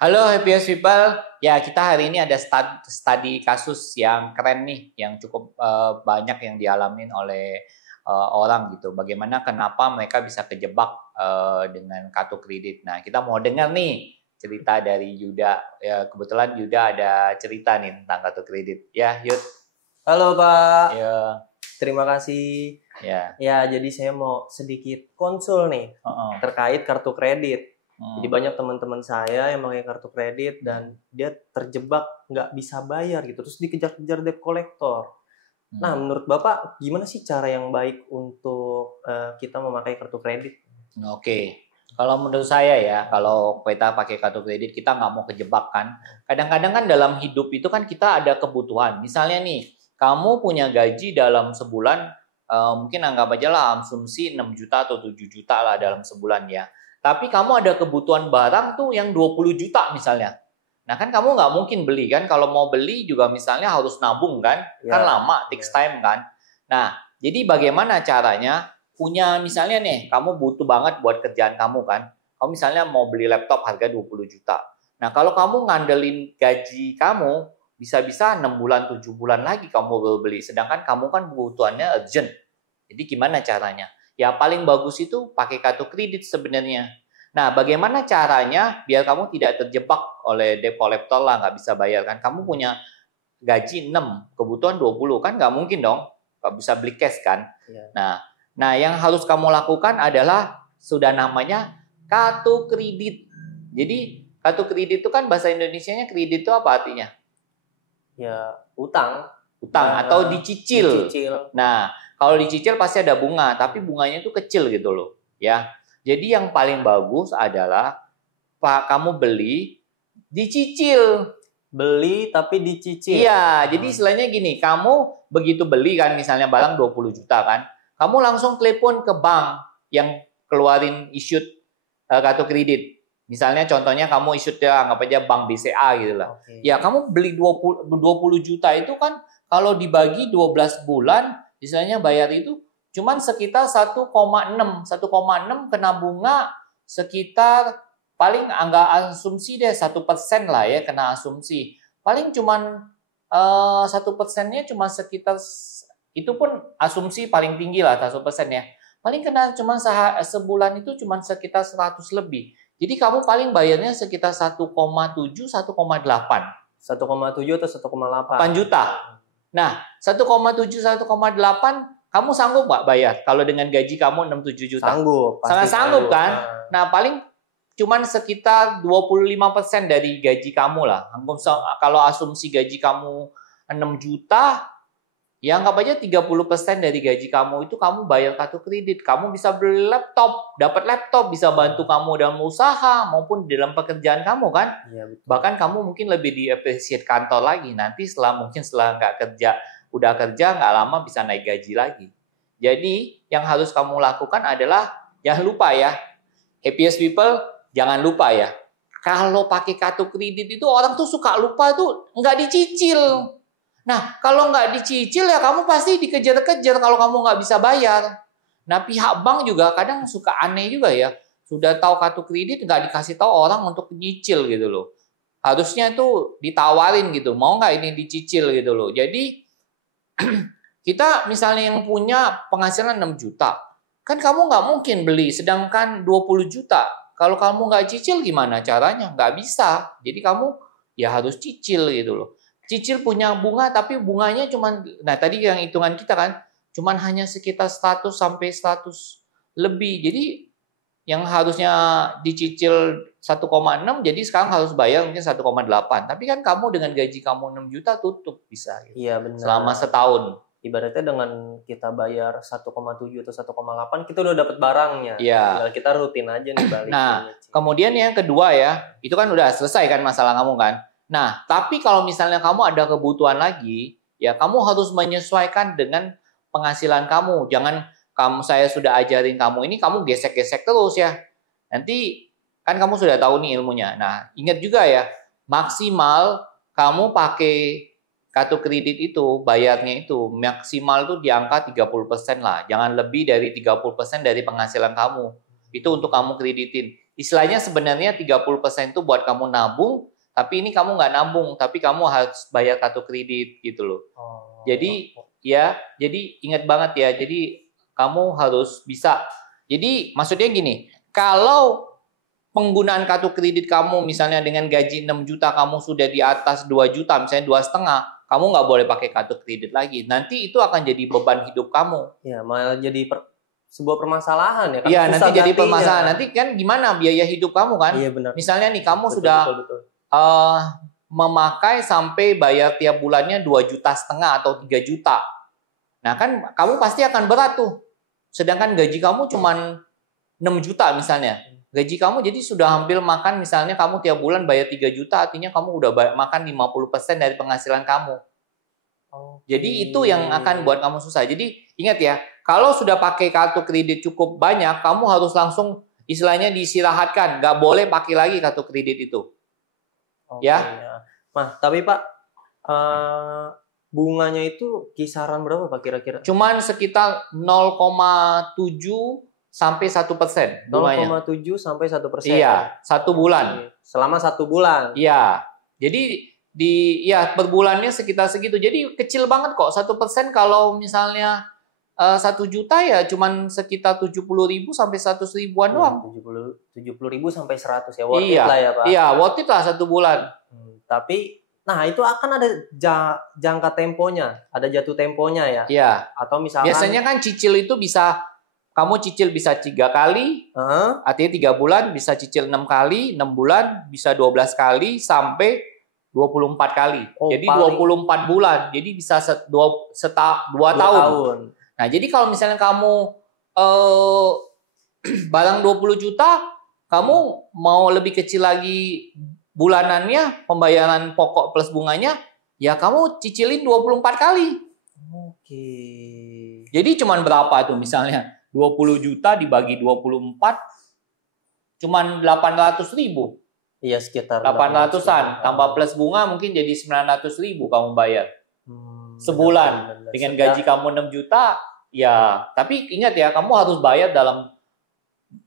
Halo Happy People, ya kita hari ini ada studi kasus yang keren nih, yang cukup banyak yang dialamin oleh orang gitu. Bagaimana kenapa mereka bisa kejebak dengan kartu kredit. Nah kita mau dengar nih cerita dari Yuda. Ya, kebetulan Yuda ada cerita nih tentang kartu kredit. Ya Yud. Halo Pak, Ya. terima kasih. Ya. Ya, jadi saya mau sedikit konsul nih terkait kartu kredit. Jadi banyak teman-teman saya yang pakai kartu kredit dan dia terjebak nggak bisa bayar gitu, terus dikejar-kejar debt collector. Nah, menurut Bapak gimana sih cara yang baik untuk kita memakai kartu kredit? Oke. Kalau menurut saya ya, kalau kita pakai kartu kredit kita nggak mau kejebak kan. Kadang-kadang kan dalam hidup itu kan kita ada kebutuhan. Misalnya nih, kamu punya gaji dalam sebulan, mungkin anggap aja lah asumsi 6 juta atau 7 juta lah dalam sebulan ya. Tapi kamu ada kebutuhan barang tuh yang 20 juta misalnya. Nah kan kamu nggak mungkin beli kan. Kalau mau beli juga misalnya harus nabung kan. Kan lama, takes time kan. Nah, jadi bagaimana caranya? Punya misalnya nih, kamu butuh banget buat kerjaan kamu kan. Kamu misalnya mau beli laptop harga 20 juta. Nah, kalau kamu ngandelin gaji kamu, bisa-bisa 6 bulan, 7 bulan lagi kamu baru beli. Sedangkan kamu kan kebutuhannya urgent. Jadi gimana caranya? Ya paling bagus itu pakai kartu kredit sebenarnya. Nah, bagaimana caranya biar kamu tidak terjebak oleh debt collector lah, nggak bisa bayar kan. Kamu punya gaji 6, kebutuhan 20, kan nggak mungkin dong. Nggak bisa beli cash kan. Nah, yang harus kamu lakukan adalah sudah namanya kartu kredit. Jadi, kartu kredit itu kan bahasa Indonesianya kredit itu apa artinya? Ya, utang. Utang atau dicicil. Nah, kalau dicicil pasti ada bunga, tapi bunganya itu kecil gitu loh, ya. Jadi yang paling bagus adalah Pak kamu beli dicicil. Beli tapi dicicil. Iya, jadi istilahnya gini, kamu begitu beli kan misalnya barang 20 juta kan, kamu langsung telepon ke bank yang keluarin issued kartu kredit. Misalnya contohnya kamu issued ya anggap aja bank BCA gitu lah. Ya kamu beli 20 juta itu kan kalau dibagi 12 bulan, misalnya bayar itu cuman sekitar 1,6. 1,6 kena bunga sekitar paling anggap asumsi deh 1% lah ya kena asumsi. Paling cuman 1%-nya cuma sekitar, itu pun asumsi paling tinggi lah 1% ya. Paling kena cuma sebulan itu cuma sekitar 100 lebih. Jadi kamu paling bayarnya sekitar 1,7, 1,8. 1,7 atau 1,8? 8 juta. Nah, 1,7, 1,8 kamu sanggup nggak bayar kalau dengan gaji kamu 6-7 juta? Sanggup. Sangat sanggup kan? Nah, paling cuman sekitar 25% dari gaji kamu lah. Kalau asumsi gaji kamu 6 juta, ya anggap aja 30% dari gaji kamu itu kamu bayar kartu kredit. Kamu bisa beli laptop, dapat laptop, bisa bantu kamu dalam usaha maupun dalam pekerjaan kamu kan. Ya, betul. Bahkan kamu mungkin lebih di-appreciate kantor lagi. Nanti mungkin setelah nggak kerja, udah kerja nggak lama bisa naik gaji lagi. Jadi yang harus kamu lakukan adalah jangan lupa ya, happiest people, jangan lupa ya. Kalau pakai kartu kredit itu orang tuh suka lupa tuh nggak dicicil. Nah, kalau nggak dicicil ya kamu pasti dikejar-kejar kalau kamu nggak bisa bayar. Nah, pihak bank juga kadang suka aneh juga ya. Sudah tahu kartu kredit nggak dikasih tahu orang untuk nyicil gitu loh. Harusnya itu ditawarin gitu, mau nggak ini dicicil gitu loh. Jadi kita misalnya yang punya penghasilan 6 juta, kan kamu nggak mungkin beli, sedangkan 20 juta. Kalau kamu nggak cicil gimana caranya? Nggak bisa. Jadi kamu ya harus cicil gitu loh. Cicil punya bunga, tapi bunganya cuma, nah tadi yang hitungan kita kan, cuma hanya sekitar 100 sampai 100 lebih. Jadi yang harusnya dicicil 1,6, jadi sekarang harus bayar mungkin 1,8. Tapi kan kamu dengan gaji kamu 6 juta tutup bisa. Gitu. Iya benar. Selama setahun. Ibaratnya dengan kita bayar 1,7 atau 1,8 kita udah dapat barangnya. Iya. Kita rutin aja nih balik. Nah, kemudian yang kedua ya, itu kan udah selesai kan masalah kamu kan. Nah, tapi kalau misalnya kamu ada kebutuhan lagi, ya kamu harus menyesuaikan dengan penghasilan kamu. Jangan saya sudah ajarin kamu ini, kamu gesek-gesek terus ya. Nanti kan kamu sudah tahu nih ilmunya. Nah, ingat juga ya, maksimal kamu pakai kartu kredit itu, bayarnya itu maksimal tuh di angka 30% lah. Jangan lebih dari 30% dari penghasilan kamu. Itu untuk kamu kreditin. istilahnya sebenarnya 30% itu buat kamu nabung, tapi ini kamu nggak nabung, tapi kamu harus bayar kartu kredit gitu loh. Jadi ya, jadi ingat banget ya, jadi kamu harus bisa. Jadi maksudnya gini, kalau penggunaan kartu kredit kamu misalnya dengan gaji 6 juta, kamu sudah di atas 2 juta, misalnya 2,5, kamu nggak boleh pakai kartu kredit lagi. Nanti itu akan jadi beban hidup kamu. Ya, malah jadi sebuah permasalahan ya. Iya, nanti jadi permasalahan. Nanti kan gimana biaya hidup kamu kan? Iya, benar. Misalnya nih, kamu sudah memakai sampai bayar tiap bulannya 2,5 juta atau 3 juta. Nah kan kamu pasti akan berat tuh. Sedangkan gaji kamu cuma 6 juta misalnya. Gaji kamu jadi sudah hampir makan, misalnya kamu tiap bulan bayar 3 juta, artinya kamu udah makan 50% dari penghasilan kamu. Jadi itu yang akan buat kamu susah. Jadi ingat ya, kalau sudah pakai kartu kredit cukup banyak, kamu harus langsung istilahnya diistirahatkan. Nggak boleh pakai lagi kartu kredit itu. Ya. Nah, tapi Pak, bunganya itu kisaran berapa Pak kira-kira? Cuman sekitar 0,7 sampai 1% bunganya. 0,7 sampai 1%. Iya, 1 bulan. Selama 1 bulan. Iya. Jadi per bulannya sekitar segitu. Jadi kecil banget kok. 1% kalau misalnya 1 juta ya cuman sekitar 70.000 sampai 100 ribuan doang. 70.000 sampai 100 ya. Worth it lah ya Pak. Iya, worth it lah 1 bulan. Tapi nah itu akan ada jangka temponya, ada jatuh temponya ya. Iya. Atau misalkan biasanya kan cicil itu bisa, kamu cicil bisa 3 kali, artinya 3 bulan bisa cicil 6 kali, 6 bulan bisa 12 kali sampai 24 kali. Jadi 24 bulan. Jadi bisa 2 tahun. Nah, jadi kalau misalnya kamu barang 20 juta, kamu mau lebih kecil lagi bulanannya, pembayaran pokok plus bunganya, ya kamu cicilin 24 kali. Oke. Jadi cuman berapa tuh misalnya? 20 juta dibagi 24, cuman 800.000. Iya, sekitar 800-an. Tambah plus bunga mungkin jadi 900.000 kamu bayar. Sebulan. Dengan gaji kamu 6 juta, ya. Tapi ingat ya, kamu harus bayar dalam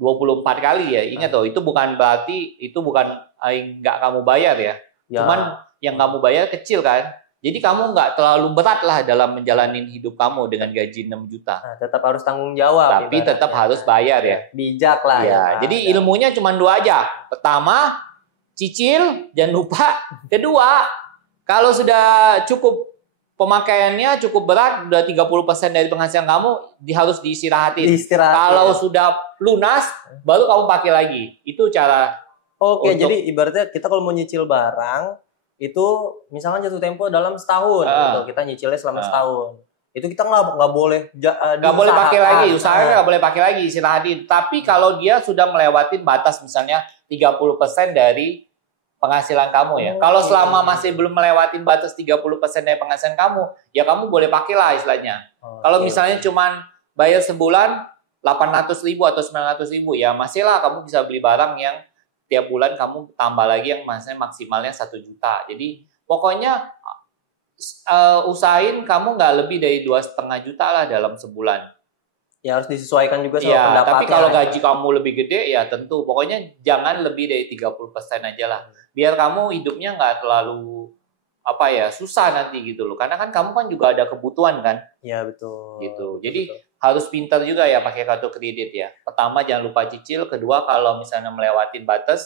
24 kali ya. Ingat loh, itu bukan berarti, itu bukan nggak kamu bayar ya. Cuman yang kamu bayar kecil kan. Jadi kamu nggak terlalu berat lah dalam menjalani hidup kamu dengan gaji 6 juta. Nah, tetap harus tanggung jawab. Tapi tetap harus bayar ya. Bijak lah ya. Jadi ilmunya cuma 2 aja. Pertama, cicil, jangan lupa. Kedua, kalau sudah cukup pemakaiannya cukup berat, udah 30% dari penghasilan kamu, harus diistirahatin. Kalau sudah lunas, baru kamu pakai lagi. Itu cara. Oke, jadi ibaratnya kita kalau mau nyicil barang, itu misalkan jatuh tempo dalam setahun, gitu. Kita nyicilnya selama setahun. Itu kita nggak boleh pakai lagi, usahanya nggak boleh pakai lagi, istirahatin. Tapi kalau dia sudah melewati batas misalnya 30% dari penghasilan kamu ya. Kalau selama masih belum melewati batas 30% dari penghasilan kamu, ya kamu boleh pakai lah istilahnya. Kalau misalnya cuman bayar sebulan 800.000 atau 900.000, ya masih lah kamu bisa beli barang yang tiap bulan kamu tambah lagi yang maksimalnya 1 juta. Jadi pokoknya usahain kamu nggak lebih dari 2,5 juta lah dalam sebulan. Ya harus disesuaikan juga sama pendapatnya. Tapi kalau gaji kamu lebih gede ya tentu. Pokoknya jangan lebih dari 30% aja lah. Biar kamu hidupnya nggak terlalu susah nanti gitu loh. Karena kan kamu kan juga ada kebutuhan kan. Iya betul. Gitu. Jadi harus pintar juga ya pakai kartu kredit ya. Pertama jangan lupa cicil. Kedua kalau misalnya melewatin batas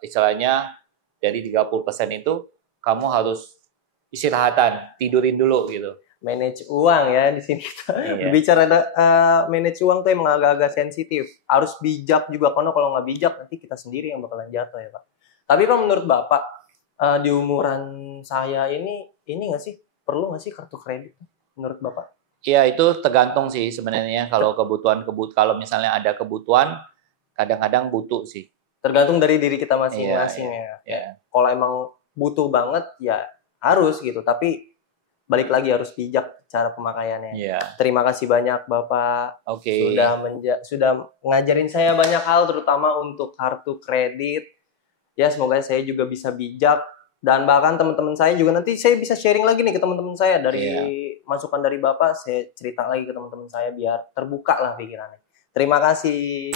istilahnya dari 30% itu kamu harus istirahatan, tidurin dulu gitu. Manage uang ya di sini kita bicara manage uang tuh emang agak-agak sensitif. Harus bijak juga karena kalau nggak bijak nanti kita sendiri yang bakalan jatuh ya Pak. Tapi Pak menurut Bapak di umuran saya ini nggak sih perlu nggak sih kartu kredit menurut Bapak? Iya itu tergantung sih sebenarnya kalau kalau misalnya ada kebutuhan kadang-kadang butuh sih. Tergantung dari diri kita masing-masing ya. Kalau emang butuh banget ya harus gitu. Tapi balik lagi harus bijak cara pemakaiannya. Terima kasih banyak Bapak. Sudah ngajarin saya banyak hal terutama untuk kartu kredit. Ya semoga saya juga bisa bijak dan bahkan teman-teman saya juga nanti saya bisa sharing lagi nih ke teman-teman saya dari masukan dari Bapak, saya cerita lagi ke teman-teman saya biar terbuka lah pikirannya. Terima kasih.